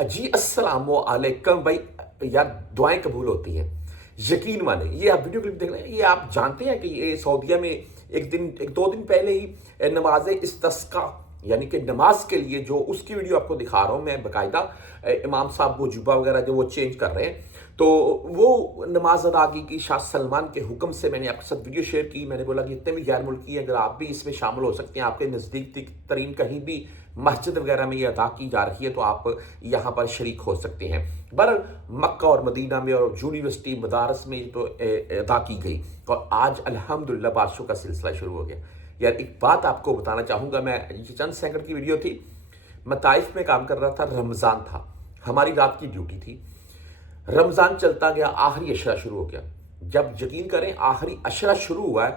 جی السلام علیکم بھائی یار، دعائیں قبول ہوتی ہیں، یقین مانیں۔ یہ آپ ویڈیو کلپ دیکھ رہے ہیں، یہ آپ جانتے ہیں کہ یہ سعودیہ میں ایک دو دن پہلے ہی نماز استسقاء یعنی کہ نماز کے لیے جو اس کی ویڈیو آپ کو دکھا رہا ہوں میں باقاعدہ، امام صاحب وہ جبہ وغیرہ جو وہ چینج کر رہے ہیں، تو وہ نماز ادائیگی کی شاہ سلمان کے حکم سے میں نے آپ کے ساتھ ویڈیو شیئر کی۔ میں نے بولا کہ اتنے بھی غیر ملکی ہیں، اگر آپ بھی اس میں شامل ہو سکتے ہیں، آپ کے نزدیک ترین کہیں بھی مسجد وغیرہ میں یہ ادا کی جا رہی ہے تو آپ یہاں پر شریک ہو سکتے ہیں۔ بہرحال مکہ اور مدینہ میں اور یونیورسٹی مدارس میں تو ادا کی گئی، اور آج الحمدللہ بارشوں کا سلسلہ شروع ہو گیا۔ یار ایک بات آپ کو بتانا چاہوں گا، میں یہ چند سیکنڈ کی ویڈیو تھی، میں طائف میں کام کر رہا تھا، رمضان تھا، ہماری رات کی ڈیوٹی تھی۔ رمضان چلتا گیا، آخری عشرہ شروع ہو گیا۔ جب یقین کریں آخری عشرہ شروع ہوا ہے،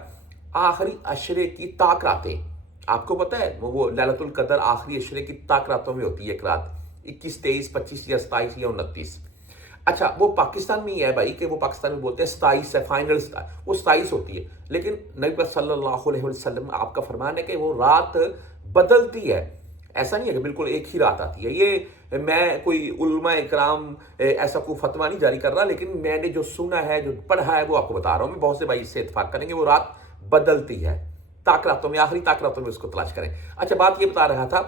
آخری عشرے کی طاق راتیں، آپ کو پتہ ہے وہ لیلۃ القدر آخری عشرے کی طاق راتوں میں ہوتی ہے، ایک رات 21 23 25 یا 27 یا 29۔ اچھا وہ پاکستان میں ہی ہے بھائی، کہ وہ پاکستان میں بولتے ہیں 27 ہے، فائنل وہ 27 ہوتی ہے، لیکن نبی صلی اللہ علیہ وسلم آپ کا فرمان ہے کہ وہ رات بدلتی ہے، ایسا نہیں ہے کہ بالکل ایک ہی رات آتی ہے۔ یہ میں کوئی علماء اکرام ایسا کوئی فتویٰ نہیں جاری کر رہا، لیکن میں نے جو سنا ہے جو پڑھا ہے وہ آپ کو بتا رہا ہوں میں، بہت سے بھائی اس سے اتفاق کریں گے، وہ رات بدلتی ہے، طاق راتوں میں، آخری طاق راتوں میں اس کو تلاش کریں۔ اچھا بات یہ بتا رہا تھا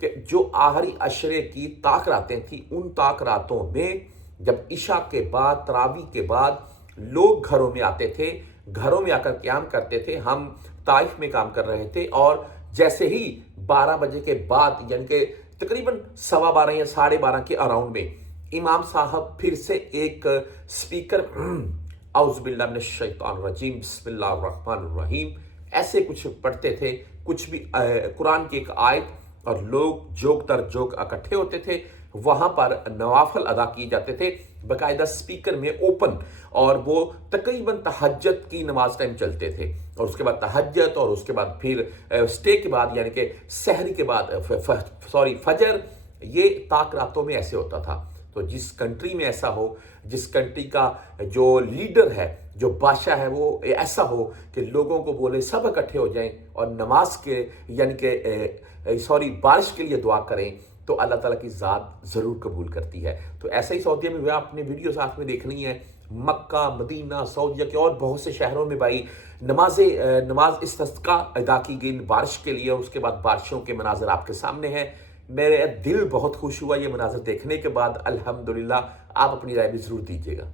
کہ جو آخری عشرے کی طاق راتیں تھیں، ان طاق راتوں میں جب عشاء کے بعد تراویح کے بعد لوگ گھروں میں آتے تھے، گھروں میں آ کر قیام کرتے تھے، ہم طائف میں کام کر رہے تھے، اور جیسے ہی 12 بجے کے بعد یعنی کہ تقریباً 12:15 یا 12:30 کے اراؤنڈ میں امام صاحب پھر سے ایک سپیکر اعوذ باللہ من الشیطان الرجیم بسم اللہ الرحمن الرحیم ایسے کچھ پڑھتے تھے، کچھ بھی قرآن کی ایک آیت، اور لوگ جوک در جوک اکٹھے ہوتے تھے، وہاں پر نوافل ادا کیے جاتے تھے باقاعدہ سپیکر میں اوپن، اور وہ تقریباً تہجد کی نماز ٹائم چلتے تھے، اور اس کے بعد تہجد، اور اس کے بعد پھر سٹے کے بعد یعنی کہ سحری کے بعد فجر، یہ طاق راتوں میں ایسے ہوتا تھا۔ تو جس کنٹری میں ایسا ہو، جس کنٹری کا جو لیڈر ہے، جو بادشاہ ہے، وہ ایسا ہو کہ لوگوں کو بولے سب اکٹھے ہو جائیں اور نماز کے یعنی کہ بارش کے لیے دعا کریں، تو اللہ تعالیٰ کی ذات ضرور قبول کرتی ہے۔ تو ایسا ہی سعودیہ میں آپ نے ویڈیو ساتھ میں دیکھنی ہے، مکہ، مدینہ، سعودیہ کے اور بہت سے شہروں میں بھائی نماز استسقاء ادا کی گئی بارش کے لیے، اور اس کے بعد بارشوں کے مناظر آپ کے سامنے ہیں۔ میرے دل بہت خوش ہوا یہ مناظر دیکھنے کے بعد، الحمدللہ۔ آپ اپنی رائے بھی ضرور دیجیے گا۔